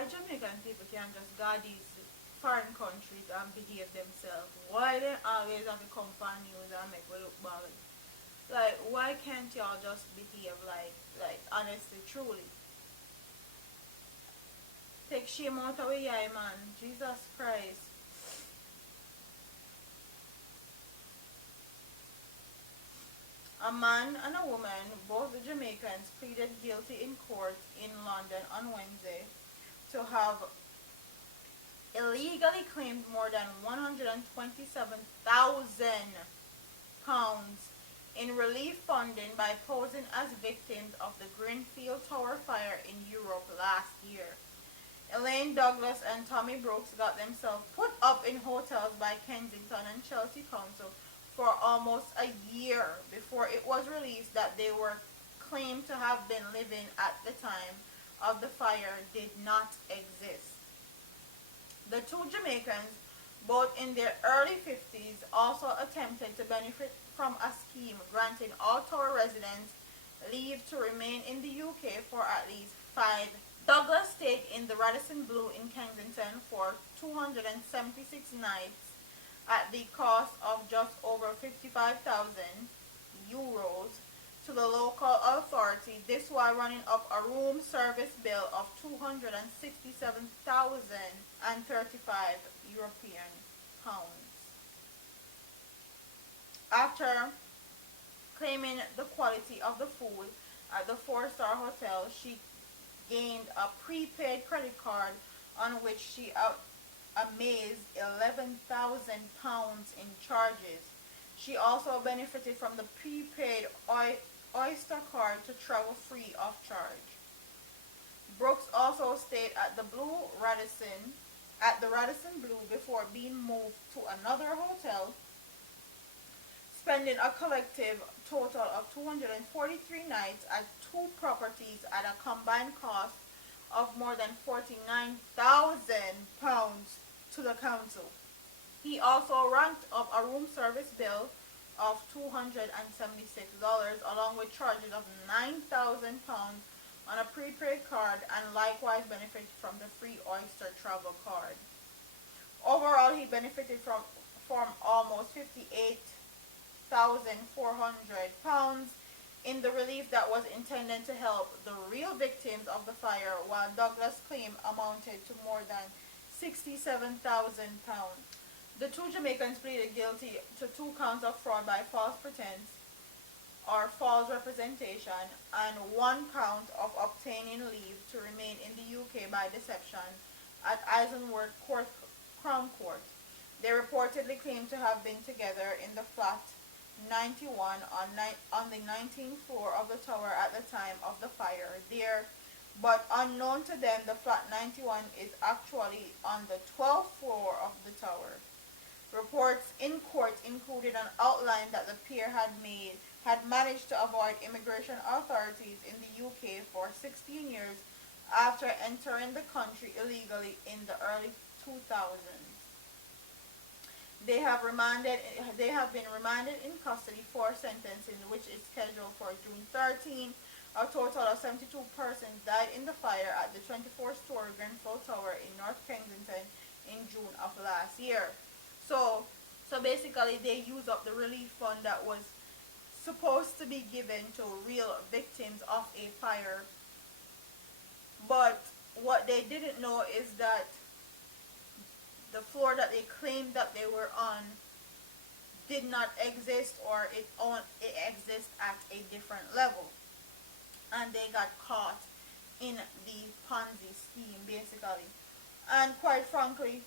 why Jamaican people can't just go these foreign countries and behave themselves? Why they always have to come for news and make we look bad? Like, why can't y'all just behave like honestly, truly? Take shame out of your eye, man. Jesus Christ. A man and a woman, both Jamaicans, pleaded guilty in court in London on Wednesday to have illegally claimed more than £127,000 in relief funding by posing as victims of the Grenfell Tower fire in Europe last year. Elaine Douglas and Tommy Brooks got themselves put up in hotels by Kensington and Chelsea Council for almost a year before it was released that they were claimed to have been living at the time of the fire did not exist. The two Jamaicans, both in their early 50s, also attempted to benefit from a scheme granting all tower residents leave to remain in the UK for at least 5 years. Douglas stayed in the Radisson Blu in Kensington for 276 nights at the cost of just over €55,000 to the local authority, this while running up a room service bill of €267,035 European pounds. After claiming the quality of the food at the four-star hotel, she gained a prepaid credit card on which she amazed £11,000 in charges. She also benefited from the prepaid Oyster card to travel free of charge. Brooks also stayed at the Radisson Blu before being moved to another hotel, spending a collective total of 243 nights at two properties at a combined cost of more than £49,000 to the council. He also ranked up a room service bill of $276 along with charges of £9,000 on a prepaid card and likewise benefited from the free Oyster travel card. Overall, he benefited from almost £58,400 in the relief that was intended to help the real victims of the fire, while Douglas' claim amounted to more than £67,000. The two Jamaicans pleaded guilty to 2 counts of fraud by false pretense or false representation and 1 count of obtaining leave to remain in the UK by deception at Isleworth Crown Court. They reportedly claimed to have been together in the flat 91 on the 19th floor of the tower at the time of the fire there, but unknown to them, the flat 91 is actually on the 12th floor of the tower. Reports in court included an outline that the pair had managed to avoid immigration authorities in the UK for 16 years after entering the country illegally in the early 2000s. They have been remanded in custody for sentencing, which is scheduled for June 13. A total of 72 persons died in the fire at the 24-story Grenfell Tower in North Kensington in June of last year. So basically, they used up the relief fund that was supposed to be given to real victims of a fire. But what they didn't know is that the floor that they claimed that they were on did not exist, or it exists at a different level, and they got caught in the Ponzi scheme basically. And quite frankly,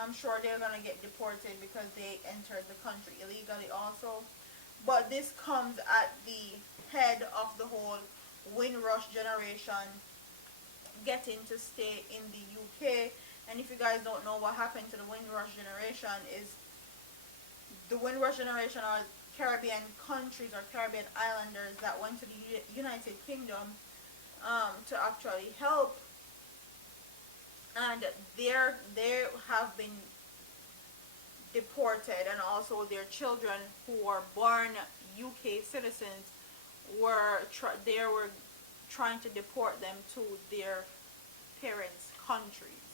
I'm sure they're gonna get deported because they entered the country illegally also. But this comes at the head of the whole Windrush generation getting to stay in the UK. And if you guys don't know what happened to the Windrush generation, is the Windrush generation are Caribbean countries or Caribbean islanders that went to the United Kingdom to actually help, and they have been deported, and also their children who were born UK citizens they were trying to deport them to their parents' countries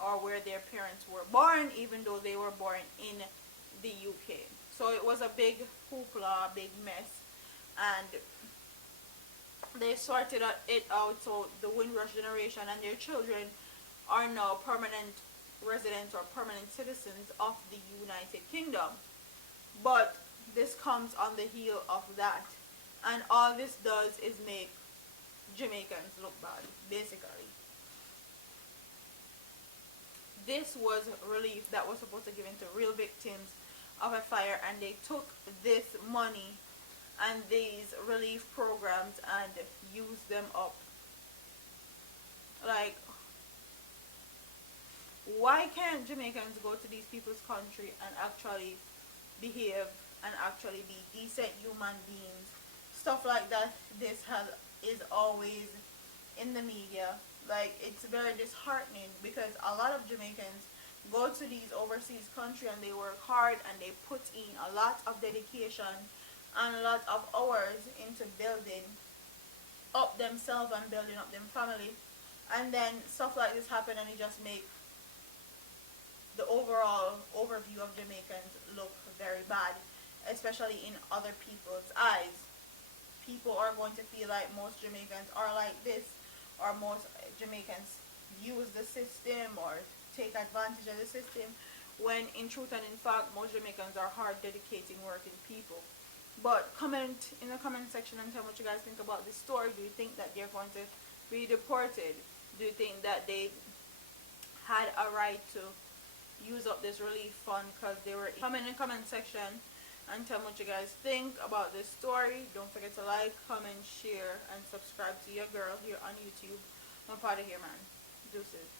or where their parents were born, even though they were born in the UK. So it was a big hoopla, a big mess, and they sorted it out. So the Windrush generation and their children are now permanent residents or permanent citizens of the United Kingdom. But this comes on the heel of that, and all this does is make Jamaicans look bad, basically. This was relief that was supposed to give to real victims of a fire, and they took this money and these relief programs and used them up. Like, why can't Jamaicans go to these people's country and actually behave and actually be decent human beings? Stuff like that, is always in the media. Like, it's very disheartening because a lot of Jamaicans go to these overseas countries and they work hard and they put in a lot of dedication and a lot of hours into building up themselves and building up their family, and then stuff like this happen and it just make the overall overview of Jamaicans look very bad, especially in other people's eyes. People are going to feel like most Jamaicans are like this, or most Jamaicans use the system or take advantage of the system, when in truth and in fact most Jamaicans are hard, dedicating, working people. But comment in the comment section and tell me what you guys think about this story. Do you think that they're going to be deported? Do you think that they had a right to use up this relief fund because they were? Comment in the comment section and tell me what you guys think about this story. Don't forget to like, comment, share, and subscribe to your girl here on YouTube. I'm part of here, man. Deuces.